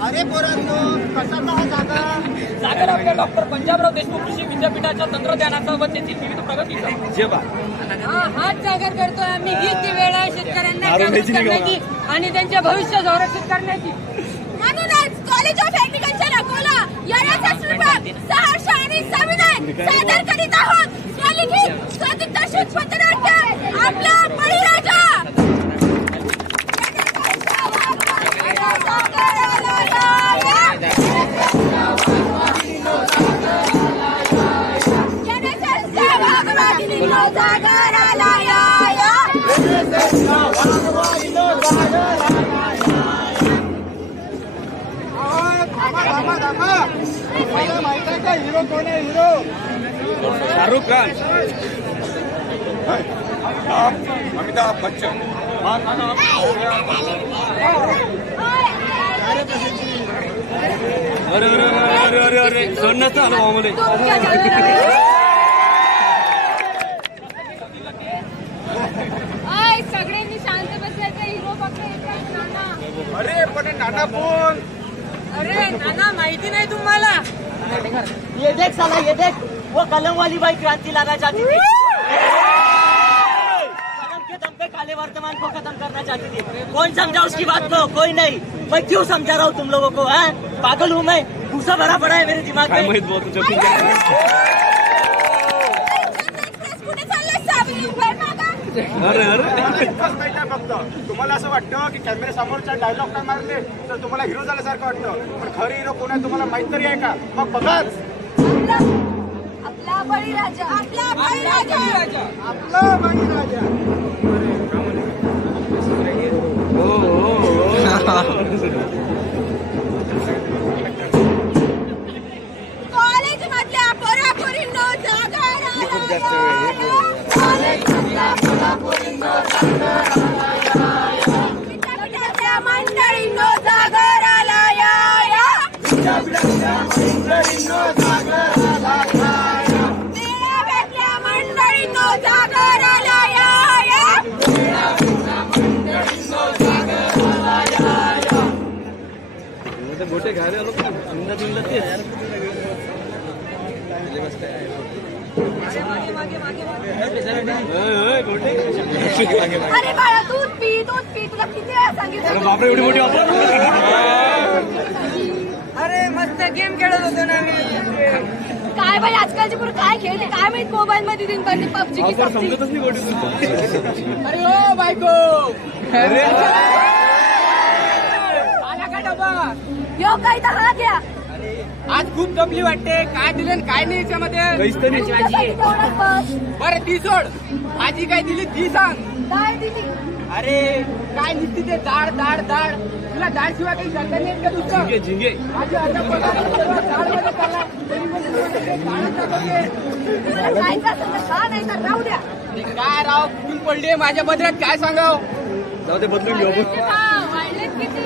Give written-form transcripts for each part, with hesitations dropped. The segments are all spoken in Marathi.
अरे पोरांनो, कशाचा हा जागा? जागर आपल्या डॉक्टर पंजाबराव देशमुख कृषी विद्यापीठाच्या तंत्रज्ञानाचा व तेथील विविध प्रगतीचा हाच जागर करतोय आम्ही. हीच ती वेळ आहे शेतकऱ्यांना जागृत करण्याची आणि त्यांचे भविष्य संरक्षित करण्याची. म्हणूनच कॉलेज ऑफ ऍग्रिकल्चर अकोला या विभाग सहर्ष आणि सविनय सादर करीत आहोत स्वलिखित स्वदिग्दर्शित पथनाट्य आपला बळीराजा. माहित आहे का हिरो कोण आहे? हिरो शाहरुख खान, अमिताभ बच्चन. अरे अरे अरे अरे अरे सोडण्याच आलं आम्हाला. सगळ्यांनी शांत बसायचं. हिरो फक्त नाना. अरे पण नाना कोण? अरे नाना माहिती नाही तुम्हाला? ये देख साला, ये देख, वो कलम वाली बाई क्रांति लाना चाहती थी. कलम के दम पे काले वर्तमान को खत्म करना चाहती थी. कौन समझा उसकी बात को? कोई नहीं. मैं क्यों समझा रहा हूँ तुम लोगों को? है पागल हूँ मैं? गुस्सा भरा पड़ा है मेरे दिमाग में. अरे अरे फक्त तुम्हाला असं वाटतं की कॅमेरे समोरचा डायलॉग काय मारले तर तुम्हाला हिरो झाल्यासारखं वाटतं, पण खरं हिरो कोण आहे तुम्हाला माहित तरी आहे का? मग बघाच. आपला बळीराजा, आपला बळीराजा, आपला बळीराजा. कॉलेज मधल्या पोरापोरींनो विद्यापीठातल्या मंडळींनो जागर आला या. मेळाव्यातल्या मंडळींनो जागर आला या. गोटे घाले आलो अरे बाळा दूध पी तुला किती वेळा सांगितलं? बापरे एवढी मोठी अरे मस्त गेम खेळत होतो ना मी. काय बाई आजकालची पोरं काय खेळते काय माहित मोबाईल मध्ये दिन करते पबजी की पबजी. समजतच नाही गोटी. अरे ओ बायको आला का डबा? यो काय तर हा घ्या. आज खूप दबली वाटते. काय दिलं आणि काय नाही याच्यामध्ये? तेवढंच बस. बरं ती सोड. भाजी काय दिली ती सांग. डाळ दिली. अरे काय निघते ते डाळ डाळ डाळ. तुला डाळ शिवाय काही शब्द नाही का दुसरं? झिंगे झिंगे माझी अर्धा पगार डाळमध्ये चालला. तरी पण तू म्हणते ते डाळच दाखवते. तुला खायचं असेल तर खा नाही तर राहू द्या. काय राव फुल पडले माझ्या बदल्यात काय सांगाव? जाऊ ते बदलून घेऊ आपण. वाढलेत किती?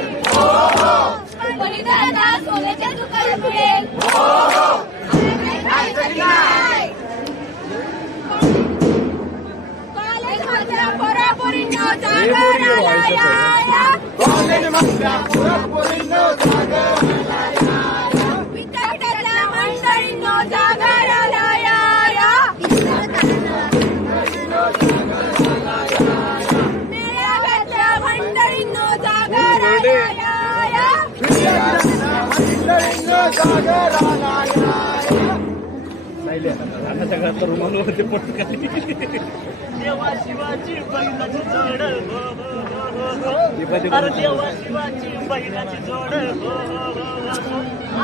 बळीराजा सोन्याच्या दुकानात मिळेल. कॉलेजमधल्या पोरापोरींनो जागर आला या. विद्यापीठातल्या मंडळींनो जागर आला या. मेळाव्यातल्या मंडळींनो जागर आला या. सगळ्यात रुमाल होते पटकन. देवा शिवाची बहिणाची जोड, अरे देवा शिवाची बहिणाची जोड.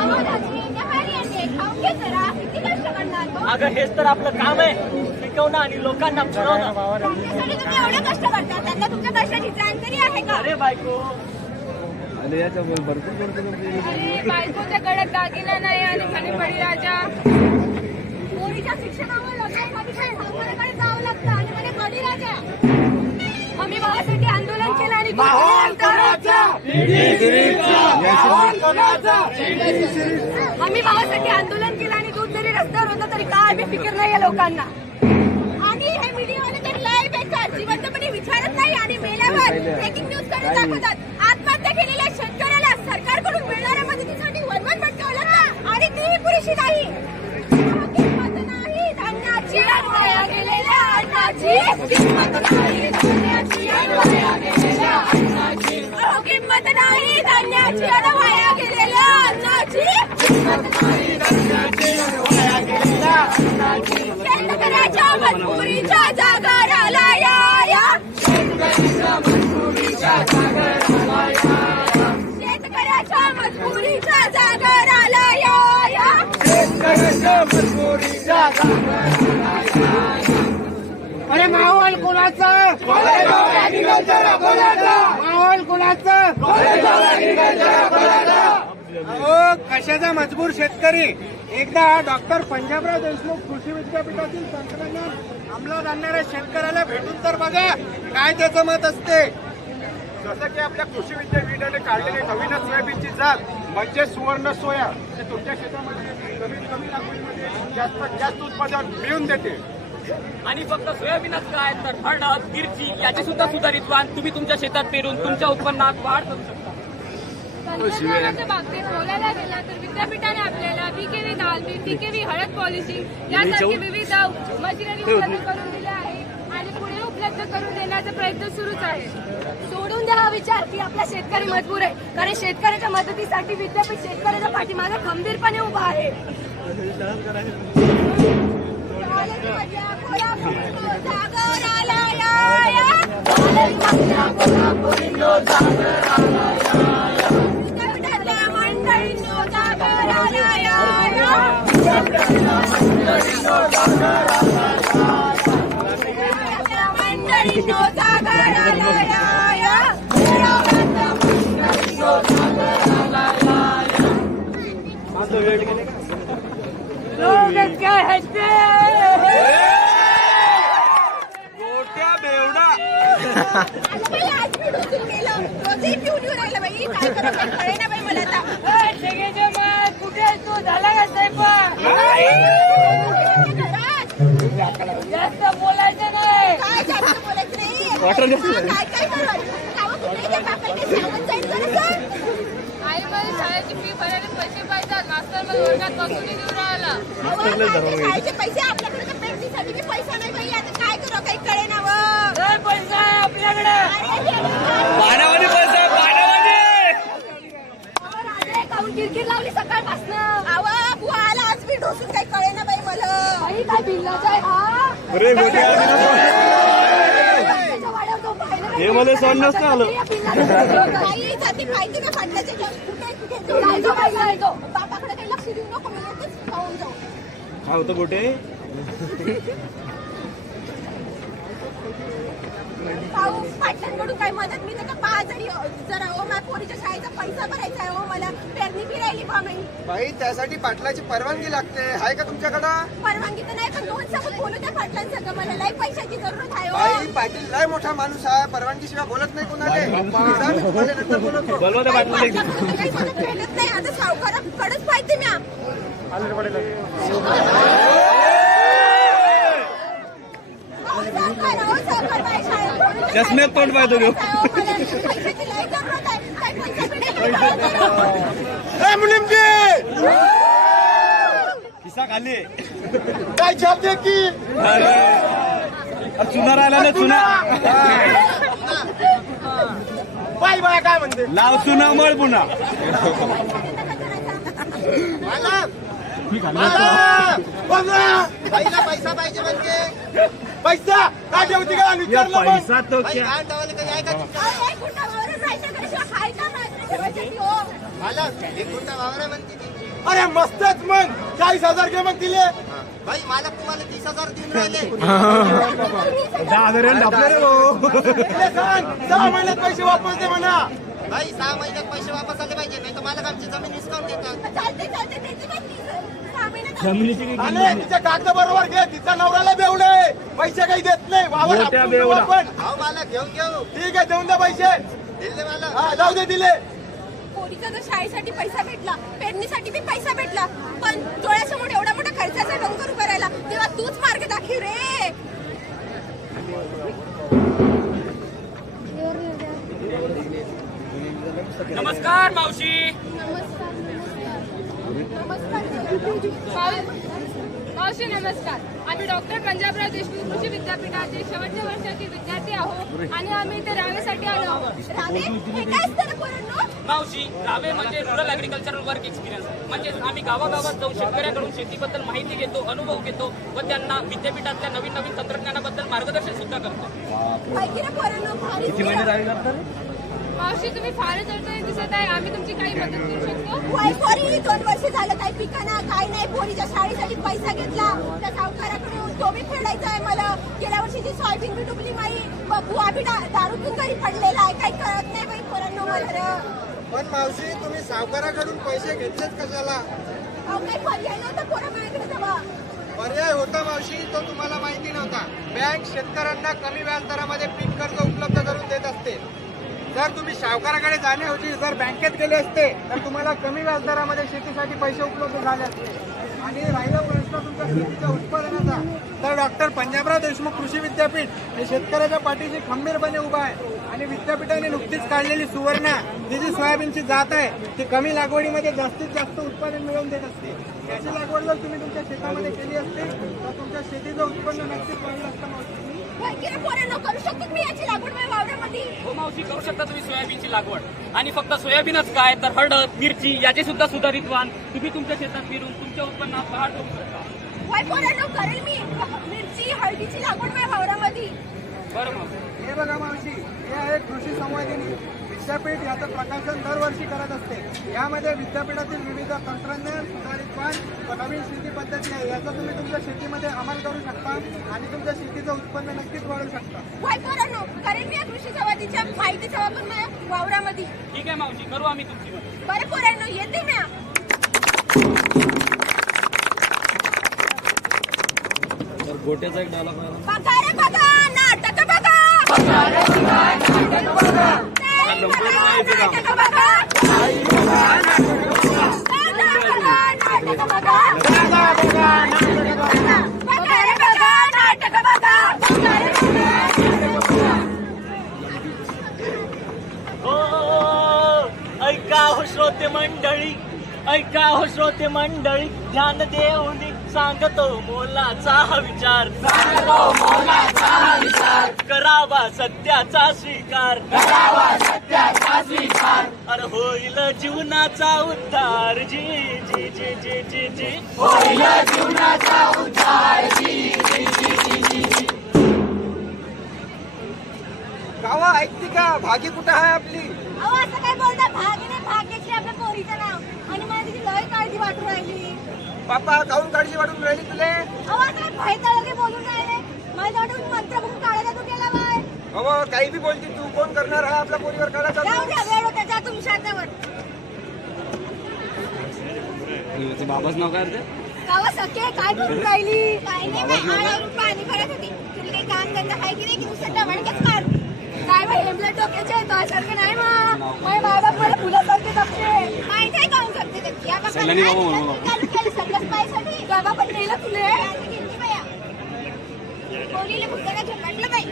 आवाजाची न्याहारी अंडे खाऊन घे जरा. किती कष्ट करणार गं? अगं हेच तर आपलं काम आहे, पिकवणं आणि लोकांना पुरवणं. त्यासाठी तुम्ही एवढं कष्ट करता, त्यांना तुमच्या कष्टाची जाण तरी आहे का? अरे बायको आणि याच्या भरपूर आणि बायकोच्या गळ्यात दागिना नाही आणि म्हणे बळीराजा. पोरीच्या शिक्षणावर लग्नासाठी सावकाराकडे जावं लागतं आणि म्हणे बळीराजा. आम्ही भावासाठी आंदोलन केलं आणि आम्ही भावासाठी आंदोलन केलं आणि दूध जरी रस्त्यावर होतं तरी काय बी फिकीर नाही आहे लोकांना. आणि हे मीडियावाले तर लय बेकार जिवंतपणे विचारत नाही आणि मेल्यावर ब्रेकिंग न्यूज करून दाखवतात. आत्महत्या केलेल्या शेतकऱ्याला सरकारकडून मिळणाऱ्या मदतीसाठी वनवन भटकावं लागतं आणि तीही पुरेशी नाही. किंमत नाही धान्याची आणि वाया गेलेल्या अन्नाची. किंमत नाही धान्याची आणि वाया गेलेल्या अन्नाची. किंमत नाही धान्याची आणि वाया गेलेल्या अन्नाची. किंमत नाही धान्याची आणि वाया गेलेल्या अन्नाची. शेतकऱ्याच्या मजबुरीच्या जागराला या. शेतकऱ्याच्या मजबुरीच्या जागराला या. शेतकऱ्याच्या मजबुरीच्या जागराला या. शेतकऱ्याच्या मजबुरीच्या जागराला या. अरे माहोल कोणाचा? माहोल कोणाचा? अहो कशाचा मजबूर शेतकरी. एकदा डॉक्टर पंजाबराव देशमुख कृषी विद्यापीठातील तंत्रज्ञान अंमलात आणणाऱ्या शेतकऱ्याला भेटून तर बघा काय त्याचं मत असते. जसं की आपल्या कृषी विद्यापीठाने काढलेली नवीनच सोयाबीनची जात म्हणजे सुवर्ण सोया ते तुमच्या शेतामध्ये कमीत कमी लागवडीमध्ये जास्तीत जास्त उत्पादन मिळवून देते. आणि फक्त सोयाबीनच काय तर हळद मिरची याची सुद्धा सुधारित वाण तुम्ही तुमच्या शेतात पेरून तुमच्या उत्पन्नात वाढ करू शकता. तंत्रज्ञानाच्या बाबतीत बोलायला गेलं तर विद्यापीठाने आपल्याला बीकेव्ही दाल, बीकेव्ही हळद पॉलिशिंग यासारखे विविध मशिनरी उपलब्ध करून दिल्या आहे आणि पुढे उपलब्ध करून देण्याचा प्रयत्न सुरूच आहे. सोडून द्या हा विचार की आपला शेतकरी मजबूर आहे, कारण शेतकऱ्याच्या मदतीसाठी विद्यापीठ शेतकऱ्याच्या पाठीमागे खंबीरपणे उभा आहे. जागराला या. विद्यापीठातल्या मंडळींनो जागराला या. मंडळींनो जागराला या. लोग क्या हंसते मोठ्या बेवडा. आज मी डोसून गेलं. रोजही पिऊन येऊन राहिलं बाई. काय करू काय कळेना बाई मला आता. शेगेच्या मात कुठे आहे तू? झाला का स्वयंपाक? जास्त बोलायचं नाही. काय जास्त बोलायचं नाही. वाटर जास्त काय काय बोलत? गावात कुठे त्या बापाला सावध जाईल जरासं. आई मला शाळेची फी भरायला पैसे पाहिजे. मास्तर मला वर्गात बसून देऊन राहिला. शाळेचे पैसे आपल्याकडे तर पेन्सिलसाठी बी पैसा नाही बाई. आता काय करू काही कळेना व. काय पैसा आहे आपल्याकडे? पाण्यामध्ये पैसा पाण्यामध्ये. काऊन किरकिर लावली सकाळपासून? आवा बुवा आला आज मी ढोसून काही कळेना बाई मला. आई काय बिल्लाचा आहे हा? अरे मोठ्या त्याच्या वाड्यावर जाऊन पाहिलं नाही. हे मला सहन नसतं आलं. या बिल्लाचं काही जाती पाहिजे ना फाटल्याचे कुठे कुठे जायचो बाई जायचो. बापाकडे काही लक्ष देऊ नको मी येतेच खाऊन जाऊ. काय होतं गोटे. पाहू पाटलांकडून काही मदत मिळते का? 5,000 जरा ओ माझ्या पोरीच्या शाळेचा पैसा भरायचा आहे. ओ मला पेरणी बी राहिली बा मी. बाई त्यासाठी पाटलाची परवानगी लागते आहे का तुमच्याकडं? परवानगी तर नाही पण 2 सोबत बोलू द्या पाटलांसंग. मला लई पैशाची जरूरत आहे. बाई पाटील लय मोठा माणूस आहे परवानगी शिवाय बोलत नाही कोणाला. मी तुम्हाला नंतर बोलतो. बोलवा त्या पाटला. काही मदत भेटत नाही. आता सावकाराकडेच पाहिजे म्या. सावकार बाई शाळेत चष्म्यात तोंड पाहतो घेऊ. पैशाची लई जरूरत आहे. काही पैसा भेटेल? मुलीमजी खिसा खाली. काय छाप दे की चुना राहिला ना चुना. बाई बाय काय म्हणते लाव चुना मळ पुन्हा. बाईला पैसा पाहिजे म्हणजे पैसा काय ठेवती का? या पैसा तो क्या. अरे, गुंडा वावरत राहायचं का? शिवाय खायचा नाही ठेवायची ती, हो. अरे मस्तच मग 40,000 घे मग दिले. भाई मालक तुम्हाला 30,000 देऊन राहिले. 10,000 ढापले रे भाऊ. तिला सांग 6 महिन्यात पैसे वापस दे म्हणा. भाई 6 महिन्यात पैसे वापस आले पाहिजे, नाही तर मला आमची जमीन हिसकावून देतात. चालते त्याची पण 6 महिन्यात जमिनीची काही आणि तिच्या कागद बरोबर घे, तिचा नवऱ्याला बेवडे पैसे काही देत नाही, वावर मोठ्या आपण बेवडा. पण. भाऊ मला घेऊन घेऊ ठीक आहे, देऊन द्या पैसे. दिले मला. हा, जाऊ दे, दिले. पोरीचा जर शाळेसाठी पैसा भेटला, पेरणीसाठी बी पैसा भेटला, पण डोळ्यासमोर एवढा मोठा खर्चाचा डोंगर उभा राहिला, तेव्हा तूच मार्ग दाखव रे. नमस्कार मावशी. मावशी नमस्कार. आम्ही डॉक्टर पंजाबराव देशमुख कृषी विद्यापीठाचे शेवटच्या वर्षाचे विद्यार्थी आहोत आणि आम्ही इथे राहण्यासाठी आलो आहोत. रावे, हे काय असतं रे पोरांनो? मावशी, रावे म्हणजे रुरल ऍग्रिकल्चरल वर्क एक्सपिरियन्स. म्हणजे आम्ही गावागावात जाऊन शेतकऱ्यांकडून शेतीबद्दल माहिती घेतो, अनुभव घेतो व त्यांना विद्यापीठातल्या नवीन नवीन तंत्रज्ञानाबद्दल मार्गदर्शन सुद्धा करतो. माहिती रे पोरांनो, भारी किती महिने राहिले करतात? मावशी तुम्ही फारच अडचणीत दिसत आहे. आम्ही तुमची काही मदत करू शकतो. वाई पोरी 2 वर्ष झालं काही पिकाना काय नाही. पोरीच्या शाळेसाठी पैसा घेतला त्या सावकाराकडून, तो बी फेडायचा आहे मला. गेल्या वर्षीची सोयाबीन बी डुबली माई. बुवा बी दारूतून घरी पडलेला आहे. काही कळत नाही बाई पोरांनो मला. पण मावशी, तुम्ही सावकाराकडून पैसे घेतलेच कशाला? अहो, काही पर्याय नव्हता पोरा माझ्याकडे तेव्हा. पर्याय होता मावशी, तो तुम्हाला माहिती नव्हता. बँक शेतकऱ्यांना कमी व्याजदरामध्ये पीक कर्ज उपलब्ध करून देत असते. जर तुम्ही सावकाराकडे जाण्याऐवजी जर बँकेत गेले असते तर तुम्हाला कमी व्याजदरामध्ये शेतीसाठी पैसे उपलब्ध झाले असते. आणि राहिला प्रश्न तुमच्या शेतीच्या उत्पादनाचा, तर डॉक्टर पंजाबराव देशमुख कृषी विद्यापीठ हे शेतकऱ्याच्या पाठीशी खंबीरपणे उभा आहे. आणि विद्यापीठाने नुकतीच काढलेली सुवर्णा ही जी सोयाबीनची जात आहे ती कमी लागवडीमध्ये जास्तीत जास्त उत्पादन मिळवून देत असते. याची लागवड जर तुम्ही तुमच्या शेतामध्ये केली असते तर तुमच्या शेतीचं उत्पन्न नक्कीच वाढलं असतं मावशी. माहिती रे पोरांनो, करू शकतो मी याची लागवड माझ्या वावरामध्ये. हो मावशी, करू शकता तुम्ही सोयाबीनची लागवड. आणि फक्त सोयाबीनच काय तर हळद, मिरची याचे सुद्धा सुधारित वाण तुम्ही तुमच्या शेतात फिरून तुमच्या उत्पन्नात वाढ करू शकता. वाई पोरांनो, करेल मी मिरची हळदीची लागवड माझ्या वावरामध्ये. बरं मावशी. हे बघा मावशी, हे आहे कृषी संवादिनी विद्यापीठ. याचं प्रकाशन दरवर्षी करत असते. यामध्ये विद्यापीठातील विविध तंत्रज्ञान, सुधारित वाण व नवीन शेती पद्धती आहे, याचा तुम्ही तुमच्या शेतीमध्ये अंमल करू शकता आणि तुमच्या शेतीचं उत्पन्न नक्कीच वाढवू शकता. वाई पोरांनो, करेल मी या कृषी संवादीच्या माहितीचा वापर माझ्या वावरामध्ये. ठीक आहे मावशी, करू आम्ही तुमची मदत. बरं पोरांनो, येते मी. गोट्याचा एक डायलॉग बघा रे बघा, नाटक बघा. नाटक बघा. नाटक बघा. ऐका हो श्रोते मंडळी, ऐका हो श्रोते मंडळी, ध्यान देऊन सांगतो मोलाचा हा विचार. करावा सत्याचा स्वीकार. अरे होईल जीवनाचा उद्धार. जी जी जी जी जी जी होईल जीवनाचा उद्धार. गावा ऐकती का? भागी कुठं आहे आपली? अहो, असं काय बोलता? भाग्यश्री आपल्या पोरीचं नाव. आणि मला तिची लय काळजी वाटून राहिली. बापा, काऊन काळजी वाटून राहिली तुले? अहो, आता काय भयतळके बोलून राहिले. मला वाटून मंत्र बघून काढायला तू केला बाय. अहो, काही बी बोलती तू. कोण करणार आहे आपल्या पोरीवर काढायचा? जाऊ द्या, वेळ होता, जा तुम्ही शातावर. बाबाच नाव काय रे? गावा सख्या काय करून राहिली? काही नाही बाई, आळावरून पाणी भरत होती. तुला काही काम धंदा आहे की नाही की दुसरं डवणकेच मार. काय बाई, हेमला डोक्याचे आहे, तुझ्यासारखं नाही मा. माझे बाबा मला फुलासारखे जपते. माहिती आहे काऊन करते ते? या बाबा सैलानी बाबा काय म्हणून. चालू केलं सगळंच पायसाठी. बाबा पण नेलं तुले. गेली बाया. पोरीला भुताला झोपाटलं बाई.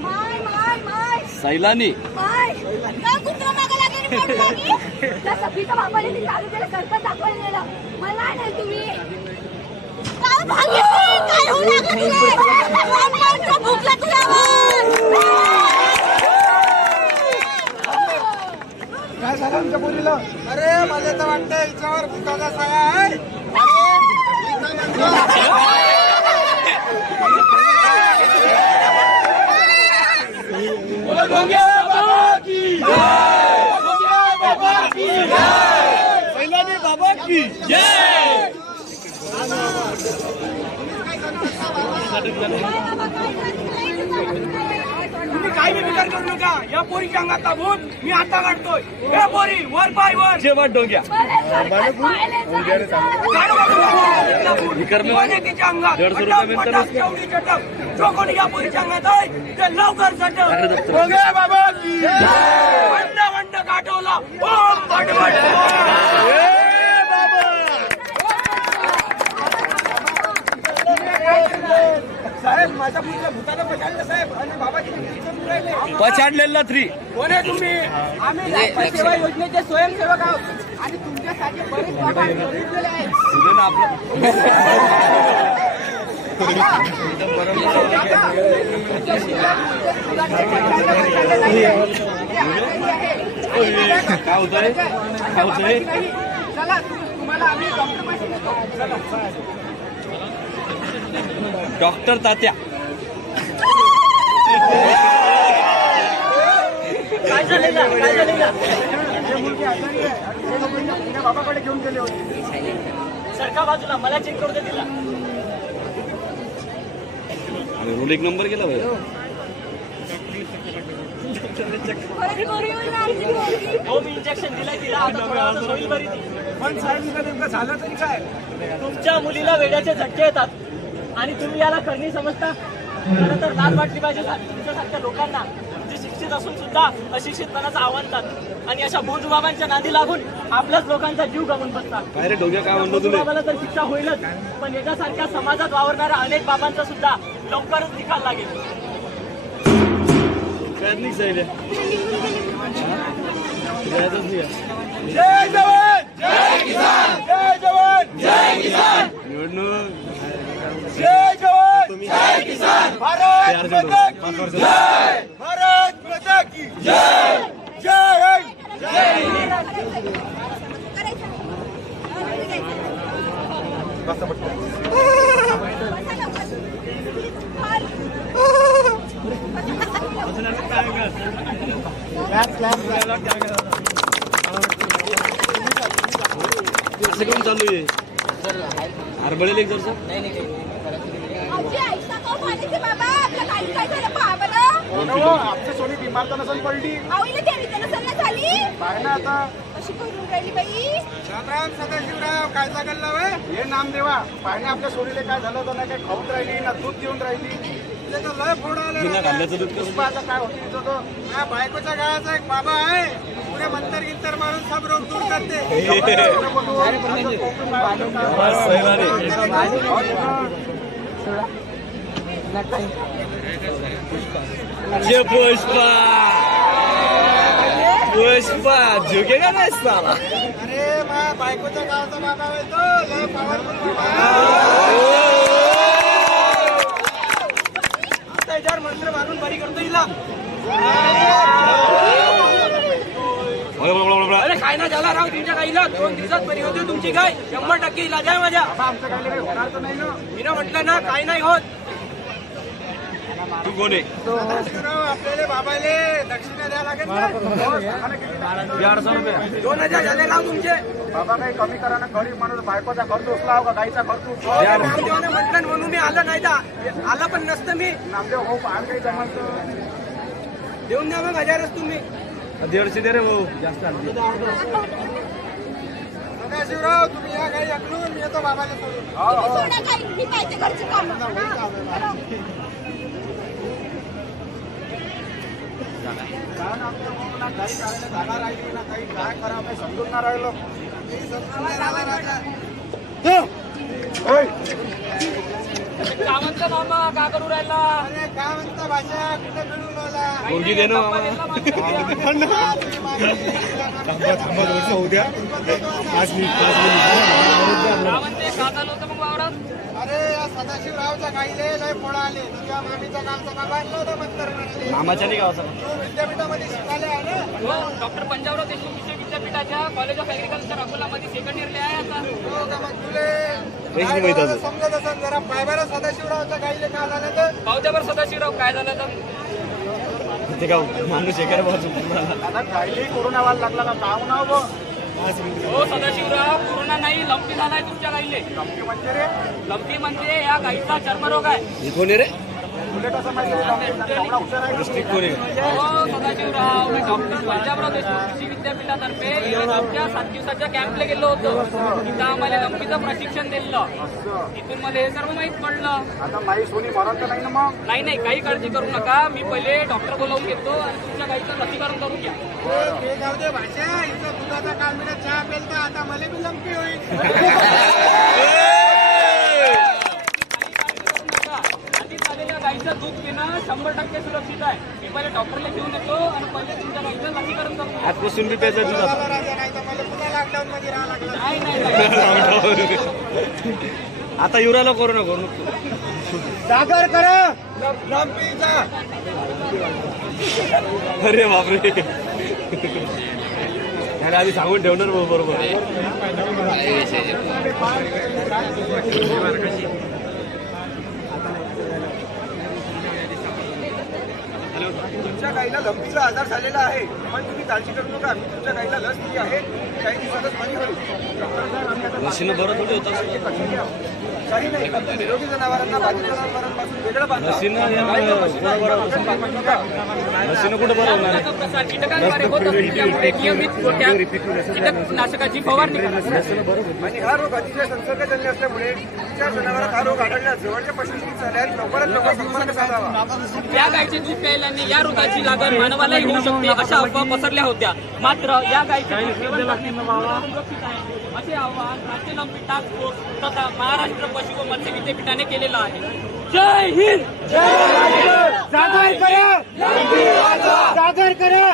माय माय माय सैलानी माय. का कुत्रा मागं लागेल पडू लागी? त्या सखीच्या बाबाने ती चालू केलं, सर्कस दाखवायला नेलं. मला नाही तुम्ही. काय भाग्यश्री, काय होऊ लागलं तुला? माणसं भुकलं तुझ्यावर. काय झालं तुमच्या पोरीला? अरे, मला तर वाटतं हिच्यावर भूताचा साया आहे. सैलानी बाबा की जय. बाबा काय तुम्ही काही बी विचार करू नका. या पोरीच्या अंगात भूत मी आता काढतोय. हे पोरी वर पाय वर जेव्हा डोक्या तिच्या अंगात पटास चौडी चटक. जो कोणी या पोरीच्या अंगात आहे ते लवकर चटक. बाबा वंड वंड काटवला. ओम भटभट. साहेब माझ्या मुलीला भूतानं पछाडलं साहेब आणि बाबाची पछाडलेला 3 कोण आहे तुम्ही? आम्ही लाईफ सेवा योजनेचे स्वयंसेवक आहोत आणि तुमच्यासाठी बरेच बाबा बघितलेले आहेत. काय होतंय चला तुम्हाला आम्ही डॉक्टरपाशी नेतो. चला. डॉक्टर तात्या काय झालेलं काय झालेलं मुलगी आजारी आहे आणि ते लोक तिच्या बाबाकडे घेऊन गेले होते. सरका बाजूला मला चेक करू दे तिला. रोल एक नंबर केला भाई. हो मी इंजेक्शन दिलंय तिला. आता थोड्या वेळात होईल बरी ती. पण साहेब नेमकं झालं तरी काय? तुमच्या मुलीला वेड्याचे झटके येतात आणि तुम्ही याला करणी समजता. खरं तर लाज वाटली पाहिजे तुमच्यासारख्या लोकांना जे शिक्षित असून सुद्धा अशिक्षितपणाचं आव्हानतात आणि अशा बोजबाबांच्या नादी लागून आपल्याच लोकांचा जीव गमावून बसतात. काय रे डोक्या काय म्हणतो तुला? बाबाला तर शिक्षा होईलच पण याच्यासारख्या समाजात वावरणाऱ्या अनेक बाबांचा सुद्धा लवकरच निकाल लागेल. काय नाही साहेब जय जवान जय किसान. जय जवान जय किसान. निवडणूक जय जवान जय किसान. भारत माता की जय. भारत माता की जय. जय असं कोण चालू आहे? हरबळेल एक जरसं आजी ऐसा का पाण्याचे बाबा आपल्या काही काय झालं पहा बरं. आपली सोनी बिमार तर नसेल पडली. आईला देवीचं नसेल ना झाली. पाय ना आता. अशी करून राहिली बाई. रामराम सदाशिवराव काय सांगितलं वय? हे नाम देवा पाहिजे आपल्या सोनीले काय झालं तर नाही काही खाऊन राहिली ना दूध देऊन राहिली. त्याचं लय फोड बिना आलं. खाल्ल्याचं दूध कसं? पुष्पाचं काय होती तो या बायकोच्या गावाचा एक बाबा आहे. पुढे मंतर गिंतर मारून सब रोग दूर करते. जे पुष्पा पुष्पा झुकेगा नाही साला. अरे मा बायकोच्या गावाचा बाबा आहे तो लय पॉवरफुल बाबा. आता याच्यावर मंत्र मारून बरी करतो हिला. अरे काय ना झाला राव तुमच्या गाईला 2 दिवसात बरी होती तुमची गाय. 100% इलाज आहे माझ्या. आमच्या गायला काही होणार तर नाही ना. मी ना म्हटलं ना काही नाही होत. तू कोण आहे? आपल्याला बाबाले दक्षिणा द्या लागेल ना. 400 रुपये 2000 झाले राव तुमचे. बाबा काही कमी करा ना. गरीब माणूस बायकोचा खर्च उचला का गाईचा खर्च उचला. नामदेवाने म्हटलं म्हणून मी आलं नाही तर आलं पण नसतं मी. नामदेव हो पाहाल काही जमत देऊन द्या मग 1000च तुम्ही. 150 दे रे भाऊ. जास्त आणली. शिवराव तुम्ही या काही अकलून मी येतो बाबाला सोडून. तुम्ही सोडा काही मी पाहिजे घरची कामं. काही करायला जागा राहिली ना काही काय करा काही समजून ना राहिलो. का म्हणता मामा का करू राहिला? अरे काय म्हणता भाषा कुठे मिळून आला. पोरगी दे ना मामा. का म्हणते का चालू होतं मग वावरात? अरे या सदाशिवरावच्या गाईले लय फोडा आले. तुझ्या मामीच्या गावचा बाबा आणलं होतं मंतर म्हणाले. मामाच्या नाही गावाचा. तू विद्यापीठामध्ये शिकायला आहे ना. हो डॉक्टर पंजाबराव देशमुख विद्यापीठाच्या कॉलेज ऑफ ऍग्रिकल्चर अकोलामध्ये सेकंड इयरला आहे आता. हो का मग तुले काहीच नाही माहित अजून. समजत असेल जरा पायबारा सदाशिवरावच्या गाईले काल आलं तर. पावत्यावर सदाशिवराव काय झालं तर ते का माणूस एका बाजू. आता गाईले कोरोना व्हायला लागला का काम नाव बघ. हो सदाशिवराव कोरोना नाही लंपी झालाय तुमच्या गाईले. गमती म्हणजे रे लंपी म्हणजे या गाईचा चर्मरोग आहे. हे कोण आहे रे? स्टिक कोण आहे? हो, सदाशिवराव, मी डॉक्टर पंजाबराव देशमुख कृषी विद्यापीठातर्फे आमच्या 7 दिवसाच्या कॅम्पला गेलो होतो. तिथं आम्हाला लंपीचं प्रशिक्षण दिलं. तिथून मला हे सर्व माहित पडलं. आता माई सोनी मरण तर नाही ना मग? नाही काही काळजी करू नका. मी पहिले डॉक्टर बोलावून घेतो आणि तुमच्या गाईचं लसीकरण करून घ्या. ते जाऊ दे भाषा, इथं दुधाचा काल मिळत चहा पेल तर आता मला बी लंपी होईल. आधी झालेल्या गाईचं दूध पिणं 100% सुरक्षित आहे. मी पहिले डॉक्टरला घेऊन येतो आणि पहिले तुमच्या गाईचं लसीकरण करून घ्या. आजपासून बी प्यायचं दूध आता. राजा नाही तर मला पुन्हा लॉकडाऊन मध्ये राहावं लागलं. नाही आता युराला कोरोना करू नको. जागर करा लंपीचा. अरे बापरे, त्याला आधी सांगून ठेवणार बरोबर. तुमच्या गाईला लंपीचा आजार झालेला आहे, पण तुम्ही काळजी करू नका. मी तुमच्या गाईला लस दिली आहे, काही दिवसातच बरी होईल. लसीनं बरं थोडी होतं. काही नाही, फक्त निरोगी जनावरांना बाधित जनावरांपासून वेगळं बांधा. लसीनं लसीनं कुठं बरं होणार? त्याचा प्रसार कीटकांद्वारे होत असतो. त्यामुळे नियमित गोट्या कीटकनाशकाची फवारणी करा. आणि हा रोग अतिशय संसर्गजन्य असल्यामुळे तुमच्या जनावरात हा रोग आढळल्यास जवळच्या पशुचिकित्सालयात लवकरात लवकर संपर्क साधावा. या गायचे दूध प्यायल्याने या रोगाची लागण मानवालाही होऊ शकते अशा अफवा पसरल्या होत्या. मात्र या गायचे दूध सेवन करणे सुरक्षित आहे असे आवाहन राज्य लंपी टास्क फोर्स तथा महाराष्ट्र पशु व मत्स्य विद्यापीठाने केलेलं आहे. जय हिंद. जागर करा जागर करा जागर करा.